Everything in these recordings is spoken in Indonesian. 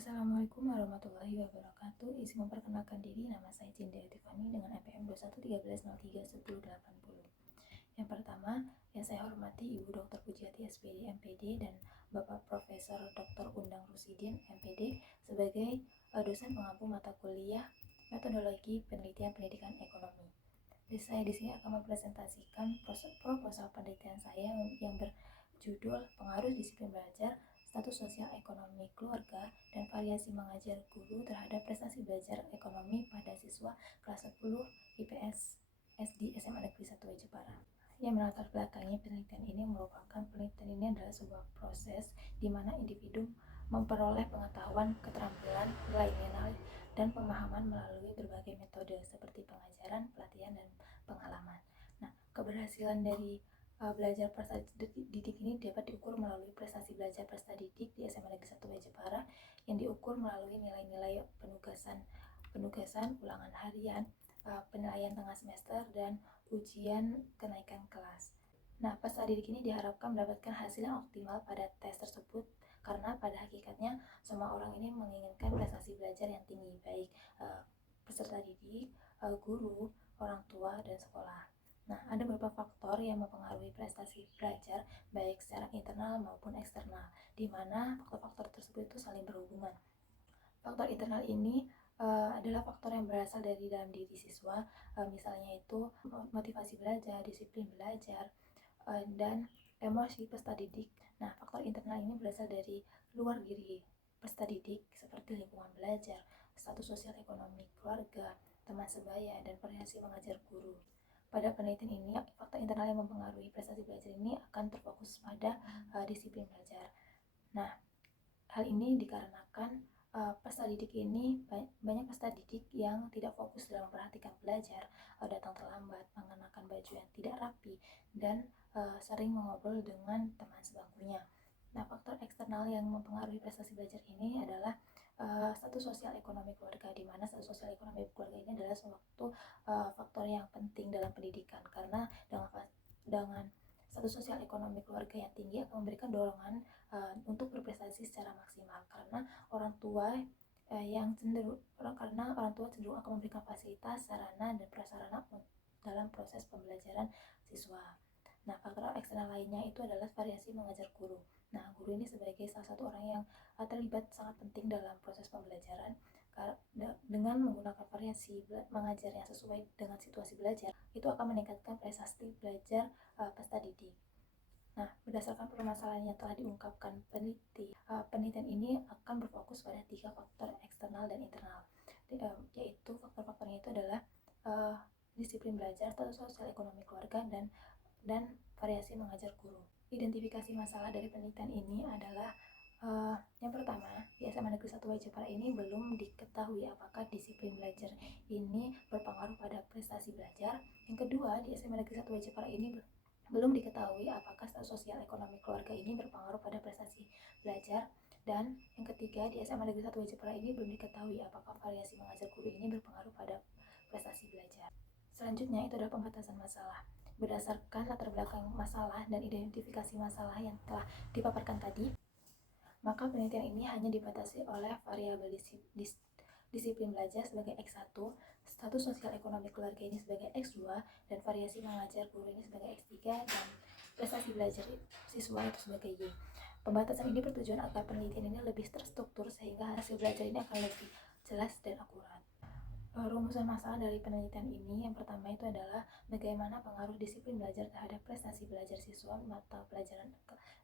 Assalamualaikum warahmatullahi wabarakatuh. Izin memperkenalkan diri, nama saya Cindy Tiffany dengan NPM 2113031080. Yang pertama, yang saya hormati Ibu Dr. Pujiati SPD MPD dan Bapak Profesor Dr. Undang Rusidin MPD sebagai dosen pengampu mata kuliah Metodologi Penelitian Pendidikan Ekonomi. Saya di sini akan mempresentasikan proposal penelitian saya yang berjudul Pengaruh Disiplin Belajar, Status Sosial Ekonomi Keluarga, dan Variasi Mengajar Guru terhadap Prestasi Belajar Ekonomi pada Siswa Kelas 10 IPS SD SMA Negeri 1 Jepara. Yang melatar belakangi penelitian ini merupakan penelitian ini adalah sebuah proses di mana individu memperoleh pengetahuan, keterampilan, nilai-nilai, dan pemahaman melalui berbagai metode seperti pengajaran, pelatihan, dan pengalaman. Nah, keberhasilan dari belajar peserta didik ini dapat diukur melalui prestasi belajar peserta didik di SMA Negeri 1 Jepara yang diukur melalui nilai-nilai penugasan, ulangan harian, penilaian tengah semester, dan ujian kenaikan kelas. Nah, peserta didik ini diharapkan mendapatkan hasil yang optimal pada tes tersebut karena pada hakikatnya semua orang ini menginginkan prestasi belajar yang tinggi, baik peserta didik, guru, orang tua, dan sekolah. Nah, ada beberapa faktor yang mempengaruhi prestasi belajar baik secara internal maupun eksternal, di mana faktor-faktor tersebut itu saling berhubungan. Faktor internal ini adalah faktor yang berasal dari dalam diri siswa, misalnya itu motivasi belajar, disiplin belajar, dan emosi peserta didik. Nah, faktor internal ini berasal dari luar diri peserta didik seperti lingkungan belajar, status sosial ekonomi keluarga, teman sebaya, dan variasi mengajar guru. Pada penelitian ini, faktor internal yang mempengaruhi prestasi belajar ini akan terfokus pada disiplin belajar. Nah, hal ini dikarenakan peserta didik ini banyak peserta didik yang tidak fokus dalam memperhatikan belajar, datang terlambat, mengenakan baju yang tidak rapi, dan sering mengobrol dengan teman sebangkunya. Nah, faktor eksternal yang mempengaruhi prestasi belajar ini adalah status sosial ekonomi keluarga, di mana status sosial ekonomi keluarga ini adalah suatu faktor yang penting dalam pendidikan karena dengan status sosial ekonomi keluarga yang tinggi akan memberikan dorongan untuk berprestasi secara maksimal karena orang tua cenderung akan memberikan fasilitas, sarana, dan prasarana dalam proses pembelajaran siswa. Nah, faktor eksternal lainnya itu adalah variasi mengajar guru. Nah, guru ini sebagai salah satu orang yang terlibat sangat penting dalam proses pembelajaran dengan menggunakan variasi mengajar yang sesuai dengan situasi belajar, itu akan meningkatkan prestasi belajar peserta didik. Nah, berdasarkan permasalahan yang telah diungkapkan penelitian ini akan berfokus pada 3 faktor eksternal dan internal, yaitu faktor-faktornya itu adalah disiplin belajar, status sosial ekonomi keluarga, dan variasi mengajar guru. Identifikasi masalah dari penelitian ini adalah yang pertama, di SMA Negeri 1 Jepara ini belum diketahui apakah disiplin belajar ini berpengaruh pada prestasi belajar. Yang kedua, di SMA Negeri 1 Jepara ini belum diketahui apakah status sosial ekonomi keluarga ini berpengaruh pada prestasi belajar. Dan yang ketiga, di SMA Negeri 1 Jepara ini belum diketahui apakah variasi mengajar guru ini berpengaruh pada prestasi belajar. Selanjutnya, itu adalah pembatasan masalah. Berdasarkan latar belakang masalah dan identifikasi masalah yang telah dipaparkan tadi, maka penelitian ini hanya dibatasi oleh variabel disiplin belajar sebagai X1, status sosial ekonomi keluarga ini sebagai X2, dan variasi mengajar guru ini sebagai X3, dan prestasi belajar siswa itu sebagai Y. Pembatasan ini bertujuan agar penelitian ini lebih terstruktur sehingga hasil belajar ini akan lebih jelas dan akurat. Rumusan masalah dari penelitian ini yang pertama itu adalah bagaimana pengaruh disiplin belajar terhadap prestasi belajar siswa mata pelajaran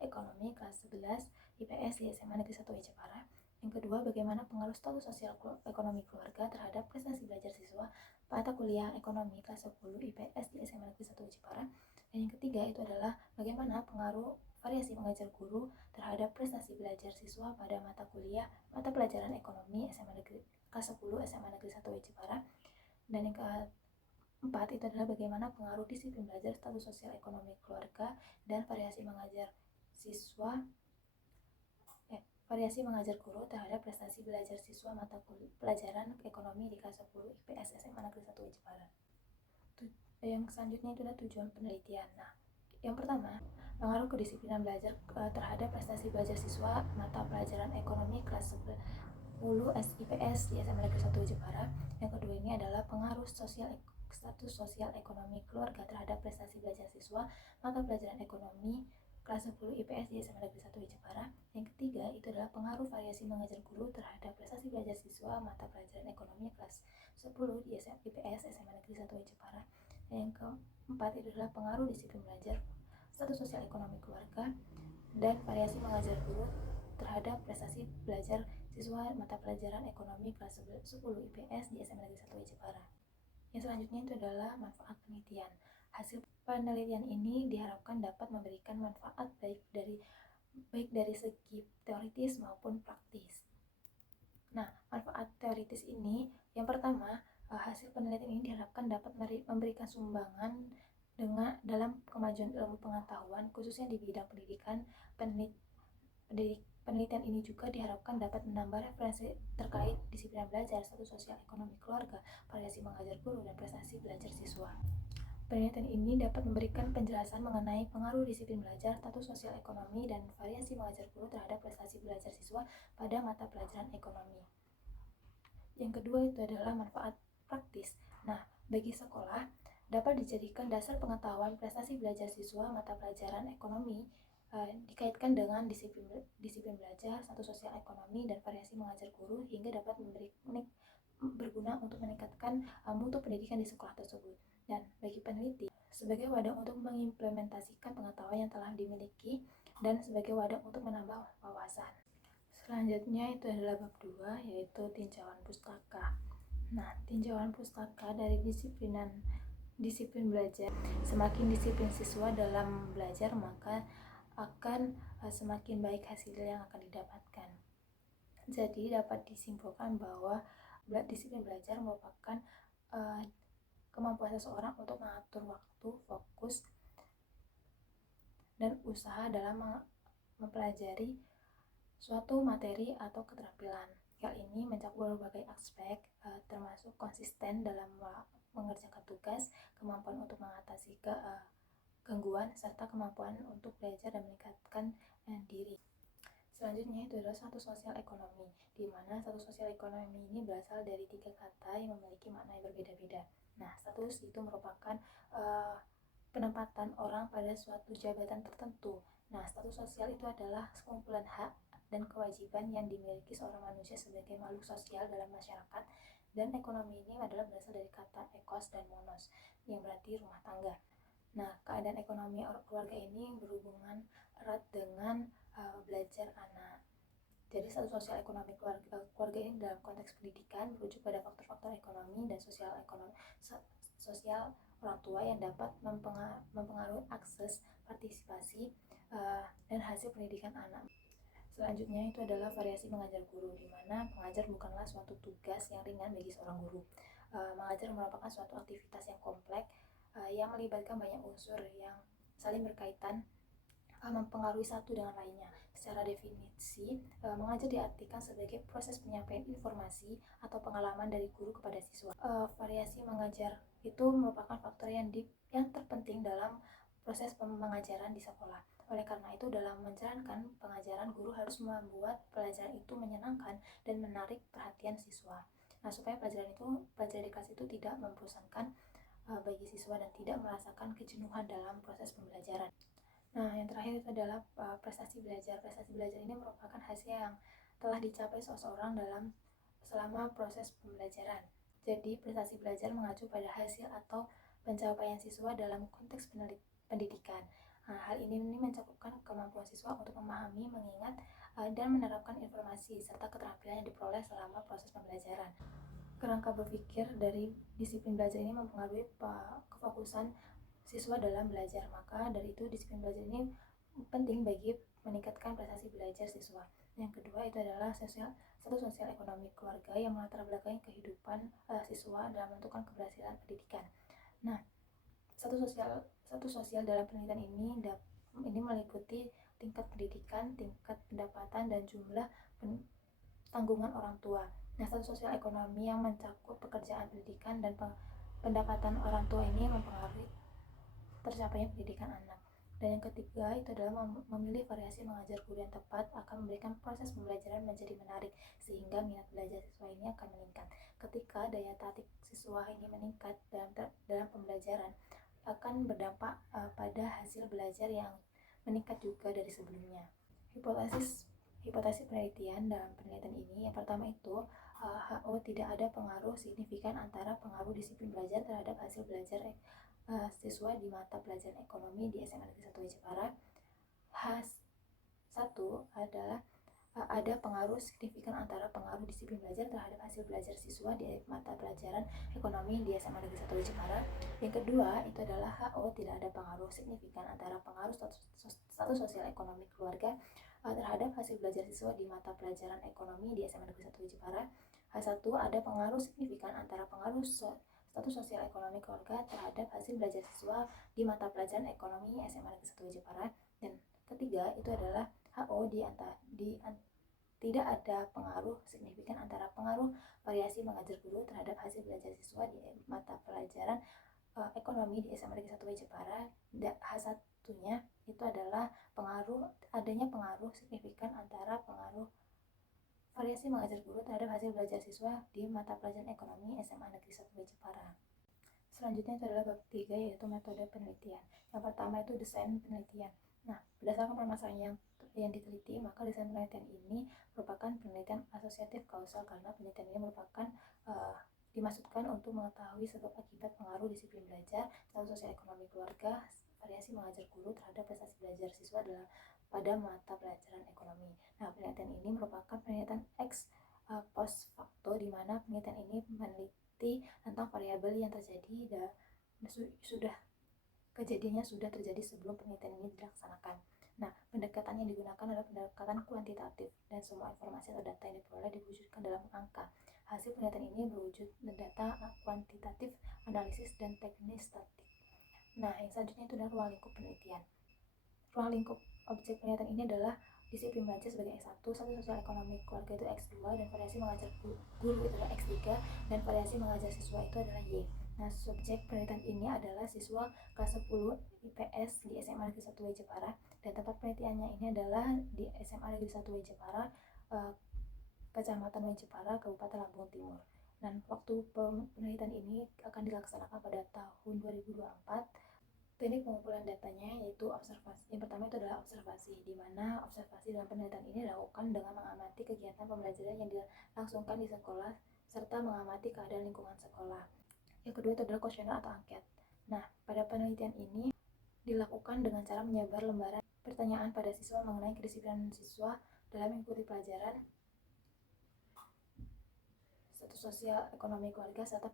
ekonomi kelas 11 IPS di SMA Negeri 1 Jepara. Yang kedua, bagaimana pengaruh status sosial ekonomi keluarga terhadap prestasi belajar siswa mata kuliah ekonomi kelas 10 IPS di SMA Negeri 1 Jepara. Dan yang ketiga itu adalah bagaimana pengaruh variasi mengajar guru terhadap prestasi belajar siswa pada mata pelajaran ekonomi SMA Negeri kelas 10 SMA Negeri 1 Jepara. Dan yang keempat itu adalah bagaimana pengaruh disiplin belajar, status sosial ekonomi keluarga, dan variasi mengajar guru terhadap prestasi belajar siswa mata pelajaran ekonomi di kelas 10 IPS SMA Negeri 1 Jepara. Yang selanjutnya itu adalah tujuan penelitian. Nah, yang pertama, pengaruh kedisiplinan belajar terhadap prestasi belajar siswa mata pelajaran ekonomi kelas IPS di SMA Negeri 1 Jepara. Yang kedua ini adalah pengaruh status sosial ekonomi keluarga terhadap prestasi belajar siswa mata pelajaran ekonomi kelas 10 IPS di SMA Negeri 1 Jepara. Yang ketiga itu adalah pengaruh variasi mengajar guru terhadap prestasi belajar siswa mata pelajaran ekonomi kelas 10 di IPS SMA Negeri 1 Jepara. Yang keempat itu adalah pengaruh disiplin belajar, status sosial ekonomi keluarga, dan variasi mengajar guru terhadap prestasi belajar siswa mata pelajaran ekonomi kelas 10 IPS di SMA Negeri 1 Jepara. Yang selanjutnya itu adalah manfaat penelitian. Hasil penelitian ini diharapkan dapat memberikan manfaat baik dari segi teoritis maupun praktis. Nah, manfaat teoritis ini yang pertama, hasil penelitian ini diharapkan dapat memberikan sumbangan dalam kemajuan ilmu pengetahuan khususnya di bidang pendidikan. Penelitian ini juga diharapkan dapat menambah referensi terkait disiplin belajar, status sosial ekonomi keluarga, variasi mengajar guru, dan prestasi belajar siswa. Penelitian ini dapat memberikan penjelasan mengenai pengaruh disiplin belajar, status sosial ekonomi, dan variasi mengajar guru terhadap prestasi belajar siswa pada mata pelajaran ekonomi. Yang kedua itu adalah manfaat praktis. Nah, bagi sekolah dapat dijadikan dasar pengetahuan prestasi belajar siswa mata pelajaran ekonomi dikaitkan dengan disiplin belajar, status sosial ekonomi, dan variasi mengajar guru hingga dapat berguna untuk meningkatkan mutu pendidikan di sekolah tersebut. Dan bagi peneliti, sebagai wadah untuk mengimplementasikan pengetahuan yang telah dimiliki dan sebagai wadah untuk menambah wawasan. Selanjutnya itu adalah bab 2, yaitu tinjauan pustaka. Nah, tinjauan pustaka dari disiplin belajar. Semakin disiplin siswa dalam belajar, maka akan semakin baik hasil yang akan didapatkan. Jadi dapat disimpulkan bahwa disiplin belajar merupakan kemampuan seseorang untuk mengatur waktu, fokus, dan usaha dalam mempelajari suatu materi atau keterampilan. Hal ini mencakup berbagai aspek, termasuk konsisten dalam mengerjakan tugas, kemampuan untuk mengatasi gangguan, serta kemampuan untuk belajar dan meningkatkan diri. Selanjutnya itu adalah status sosial ekonomi, di mana status sosial ekonomi ini berasal dari 3 kata yang memiliki makna yang berbeda-beda. Nah, status itu merupakan penempatan orang pada suatu jabatan tertentu. Nah, status sosial itu adalah sekumpulan hak dan kewajiban yang dimiliki seorang manusia sebagai makhluk sosial dalam masyarakat. Dan ekonomi ini adalah berasal dari kata ekos dan monos, yang berarti rumah tangga. Nah, keadaan ekonomi keluarga ini berhubungan erat dengan belajar anak. Jadi status sosial ekonomi keluarga ini dalam konteks pendidikan merujuk pada faktor-faktor ekonomi dan sosial orang tua yang dapat mempengaruhi akses, partisipasi, dan hasil pendidikan anak. Selanjutnya itu adalah variasi mengajar guru, di mana mengajar bukanlah suatu tugas yang ringan bagi seorang guru. Mengajar merupakan suatu aktivitas yang kompleks yang melibatkan banyak unsur yang saling berkaitan, mempengaruhi satu dengan lainnya. Secara definisi, mengajar diartikan sebagai proses penyampaian informasi atau pengalaman dari guru kepada siswa. Variasi mengajar itu merupakan faktor yang terpenting dalam proses pengajaran di sekolah. Oleh karena itu, dalam menjalankan pengajaran, guru harus membuat pelajaran itu menyenangkan dan menarik perhatian siswa. Nah, supaya pelajaran di kelas itu tidak membosankan bagi siswa dan tidak merasakan kejenuhan dalam proses pembelajaran. Nah, yang terakhir itu adalah prestasi belajar. Prestasi belajar ini merupakan hasil yang telah dicapai seseorang selama proses pembelajaran. Jadi, prestasi belajar mengacu pada hasil atau pencapaian siswa dalam konteks pendidikan. Nah, hal ini mencukupkan kemampuan siswa untuk memahami, mengingat, dan menerapkan informasi serta keterampilan yang diperoleh selama proses pembelajaran. Kerangka berpikir dari disiplin belajar ini mempengaruhi kefokusan siswa dalam belajar. Maka dari itu disiplin belajar ini penting bagi meningkatkan prestasi belajar siswa. Yang kedua itu adalah status sosial ekonomi keluarga yang melatar belakangi kehidupan siswa dalam menentukan keberhasilan pendidikan. Nah, status sosial dalam penelitian ini meliputi tingkat pendidikan, tingkat pendapatan, dan jumlah tanggungan orang tua. Nah, status sosial ekonomi yang mencakup pekerjaan, pendidikan, dan pendapatan orang tua ini mempengaruhi tercapainya pendidikan anak. Dan yang ketiga itu adalah memilih variasi mengajar guru yang tepat akan memberikan proses pembelajaran menjadi menarik sehingga minat belajar siswa ini akan meningkat. Ketika daya tarik siswa ini meningkat dalam pembelajaran, akan berdampak pada hasil belajar yang meningkat juga dari sebelumnya. Hipotesis penelitian dalam penelitian ini, yang pertama itu HO tidak ada pengaruh signifikan antara pengaruh disiplin belajar terhadap hasil belajar siswa di mata pelajaran ekonomi di SMA Negeri 1 Jepara. H1 adalah ada pengaruh signifikan antara pengaruh disiplin belajar terhadap hasil belajar siswa di mata pelajaran ekonomi di SMA Negeri 1 Jepara. Yang kedua itu adalah HO tidak ada pengaruh signifikan antara pengaruh status sosial ekonomi keluarga terhadap hasil belajar siswa di mata pelajaran ekonomi di SMA Negeri 1 Jepara. H1 ada pengaruh signifikan antara pengaruh status sosial ekonomi keluarga terhadap hasil belajar siswa di mata pelajaran ekonomi SMA Negeri 1 Jepara. Dan ketiga itu adalah HO tidak ada pengaruh signifikan antara pengaruh variasi mengajar guru terhadap hasil belajar siswa di mata pelajaran ekonomi di SMA Negeri 1 Jepara. H1-nya itu adalah adanya pengaruh signifikan antara pengaruh variasi mengajar guru terhadap hasil belajar siswa di mata pelajaran ekonomi SMA Negeri 1 Jepara. Selanjutnya itu adalah bab 3, yaitu metode penelitian. Yang pertama itu desain penelitian. Nah, berdasarkan permasalahan yang diteliti, maka desain penelitian ini merupakan penelitian asosiatif kausal karena penelitian ini merupakan dimaksudkan untuk mengetahui sebab akibat pengaruh disiplin belajar, status sosial ekonomi keluarga, variasi mengajar guru terhadap prestasi belajar siswa pada mata pelajaran ekonomi. Nah, penelitian ini merupakan penelitian ex post facto, di mana penelitian ini meneliti tentang variabel yang terjadi kejadiannya sudah terjadi sebelum penelitian ini dilaksanakan. Nah, pendekatan yang digunakan adalah pendekatan kuantitatif dan semua informasi atau data yang diperoleh diwujudkan dalam angka. Hasil penelitian ini berwujud data kuantitatif, analisis, dan teknis statistik. Nah, yang selanjutnya itu adalah ruang lingkup penelitian. Ruang lingkup objek penelitian ini adalah disiplin belajar sebagai X1, status sosial ekonomi keluarga itu X2, dan variasi mengajar guru itu adalah X3, dan variasi mengajar siswa itu adalah Y. Nah, subjek penelitian ini adalah siswa kelas 10 IPS di SMA Negeri 1 Jepara, dan tempat penelitiannya ini adalah di SMA Negeri 1 Jepara, Kecamatan Jepara, Kabupaten Lampung Timur. Dan waktu penelitian ini akan dilaksanakan pada tahun 2024. Teknik pengumpulan datanya yaitu observasi. Yang pertama itu adalah observasi, di mana observasi dalam penelitian ini dilakukan dengan mengamati kegiatan pembelajaran yang dilangsungkan di sekolah serta mengamati keadaan lingkungan sekolah. Yang kedua itu adalah kuesioner atau angket. Nah, pada penelitian ini dilakukan dengan cara menyebar lembaran pertanyaan pada siswa mengenai kedisiplinan siswa dalam mengikuti pelajaran, status sosial ekonomi keluarga, serta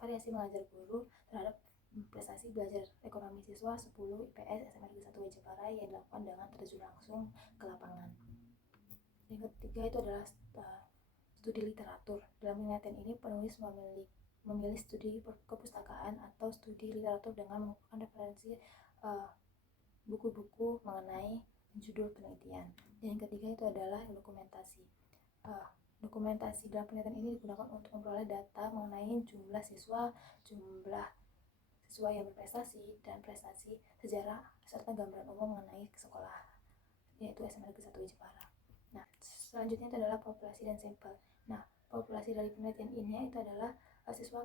variasi mengajar guru terhadap prestasi belajar ekonomi siswa 10 IPS SMA Negeri 1 Jepara yang dilakukan dengan terjun langsung ke lapangan. Yang ketiga itu adalah studi literatur. Dalam penelitian ini penulis memilih studi kepustakaan atau studi literatur dengan mengumpulkan referensi buku-buku mengenai judul penelitian. Dan yang ketiga itu adalah dokumentasi. Dokumentasi dalam penelitian ini digunakan untuk memperoleh data mengenai jumlah siswa yang berprestasi dan prestasi, sejarah, serta gambaran umum mengenai sekolah, yaitu SMA Negeri 1 Jepara. Nah, selanjutnya itu adalah populasi dan sampel. Nah, populasi dari penelitian ini itu adalah siswa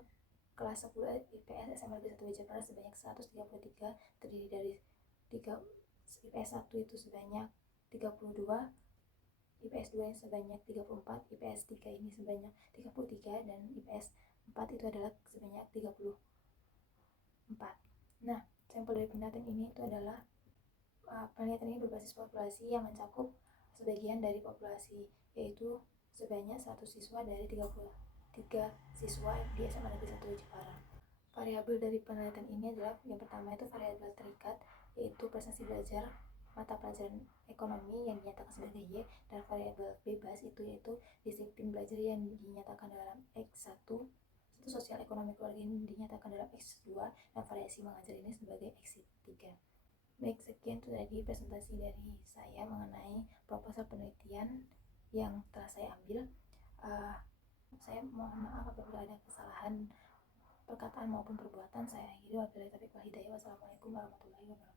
kelas 10 IPS SMA Negeri 1 Jepara sebanyak 133, terdiri dari IPS 1 itu sebanyak 32, IPS 2 sebanyak 34, IPS 3 ini sebanyak 33, dan IPS 4 itu adalah sebanyak 34. Nah, sampel dari penelitian ini itu adalah penelitian ini berbasis populasi yang mencakup sebagian dari populasi, yaitu sebanyak 100 siswa dari 33 siswa di SMA Negeri 1 Jepara. Variabel dari penelitian ini adalah yang pertama itu variabel terikat, yaitu prestasi belajar mata pelajaran ekonomi yang dinyatakan sebagai Y, dan variabel bebas itu yaitu disiplin belajar yang dinyatakan dalam X1, status sosial ekonomi keluarga ini dinyatakan dalam X2, dan variasi mengajar ini sebagai X3. Baik, sekian itu tadi presentasi dari saya mengenai proposal penelitian yang telah saya ambil. Saya mohon maaf apabila ada kesalahan perkataan maupun perbuatan. Saya akhiri wabillahi taufiq wal hidayah. Wassalamualaikum warahmatullahi wabarakatuh.